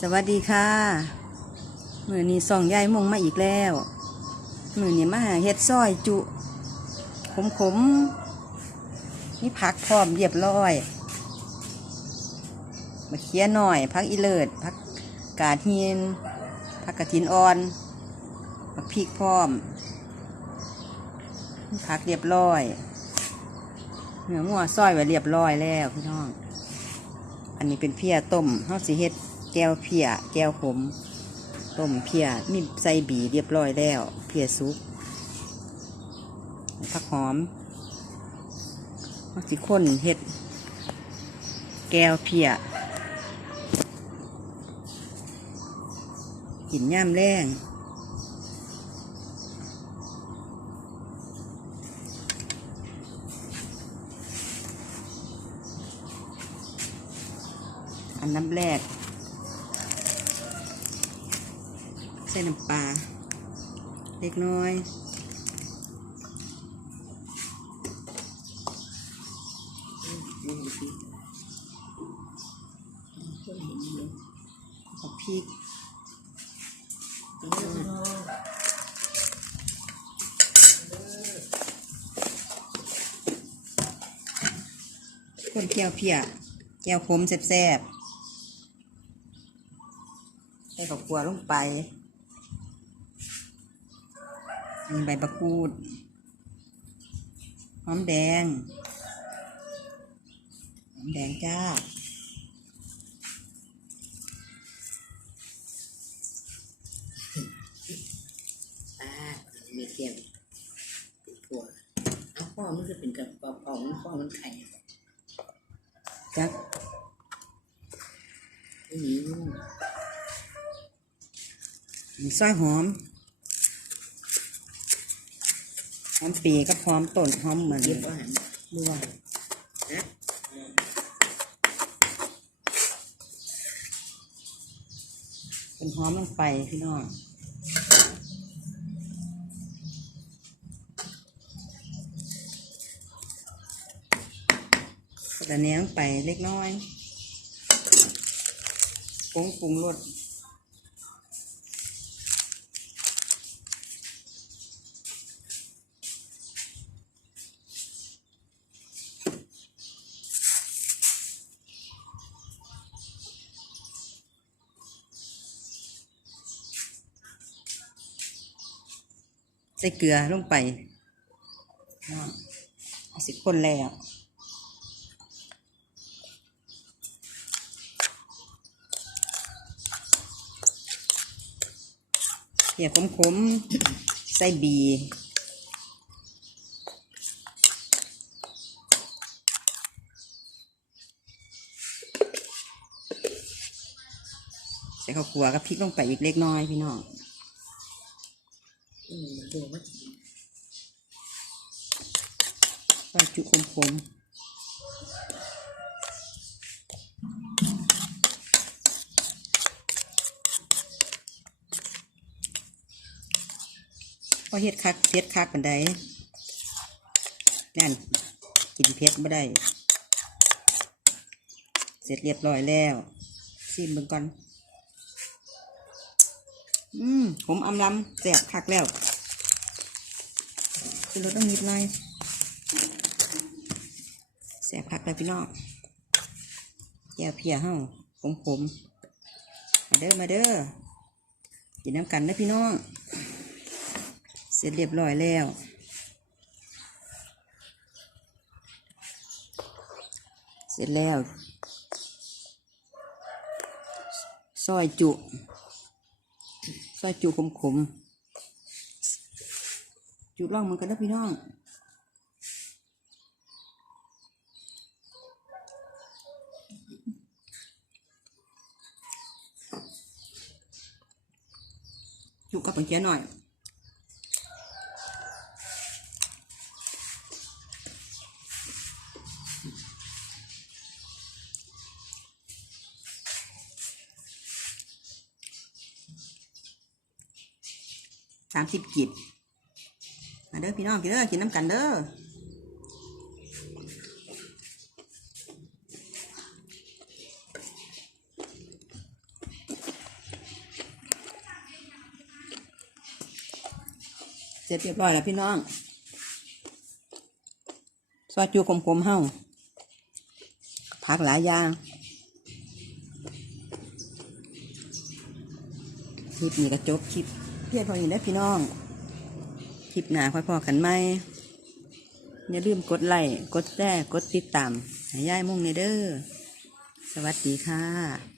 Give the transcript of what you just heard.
สวัสดีค่ะมือนี้ส่องยายมงมาอีกแล้วมือนี้มาหาเฮ็ดซอยจุขมขมนี่ผักพร้อมเรียบร้อยมาเคี้ยหน่อยพักอีเลิศพักกาดเฮียนพักกระถินอ่อนพักพริกพร้อมนี่ผักเรียบร้อยเนื้องัวซอยไว้เรียบร้อยแล้วพี่น้อง อันนี้เป็นเพียต้มเฮาสิเฮ็ด ก้วเพียแก้วขมต้มเพียมีใส่บีเรียบร้อยแล้ว เพียซุปผักหอมเฮาสิคนเฮ็ด แก้วเพียกินย่ามแรงอันน้ำแรก ใส่น้ำปลาเล็กน้อยกับพริกคนแก้วเพียแก้วขมแซ่บๆใส่ผักกัวลงไป ใบบักกูดหอมแดง หอมแดงจ้า ป้ามีเทียมเป็นผัวเอาพ่อมันคือเป็นกับปอปองพ่อมันไข่จักอีนี้มีซอยหอม หอมปีกับหอมต้นหอมเหมือนเย็บว่าหันบัวนะเป็นหอมลงไปพี่น้องแต่เนี้ยงไปเล็กน้อยปรุงปรุงรส ใส่เกลือลงไปองเอาสิคนแล้วเหี่ยขมๆ ใส่บีใส่ข้าวคั่วกับพริกลงไปอีกเล็กน้อยพี่น้อง อืมดูมัน ซอยจุขมๆพอเฮ็ดคักเพ็ดคักปันใดนั่นกินเผ็ดไม่ได้ เสร็จเรียบร้อยแล้วซิมเบิ่งก่อน อืมผมอำลำแสบคักแล้วคือเรสต้องนิดหน่อย บคักเลยพี่น้องแย่เพียเฮ้าผมผมมาเด้อมาเด้อกินน้ำกันนะพี่น้อง เสร็จเรียบร้อยแล้วเสร็จแล้ว ซอยจุ ซอยจุขมขมๆจุล่องมันกันนะพี่น้อง จุกับปังเกียหน่อยสามสิบกิบมาเด้อพี่น้องกินเด้อกินน้ำกันเด้อ เสร็จเรียบร้อยแล้วพี่น้องซอยจูกลมๆเฮาผักหลายอย่างคลิปนี้ก็จบคลิปเพียงเท่านี้พี่น้อง คลิปหนาค่อยพอกันไหมอย่าลืมกดไลค์กดแชร์กดติดตามให้ย่ายมุ่งในเด้อสวัสดีค่ะ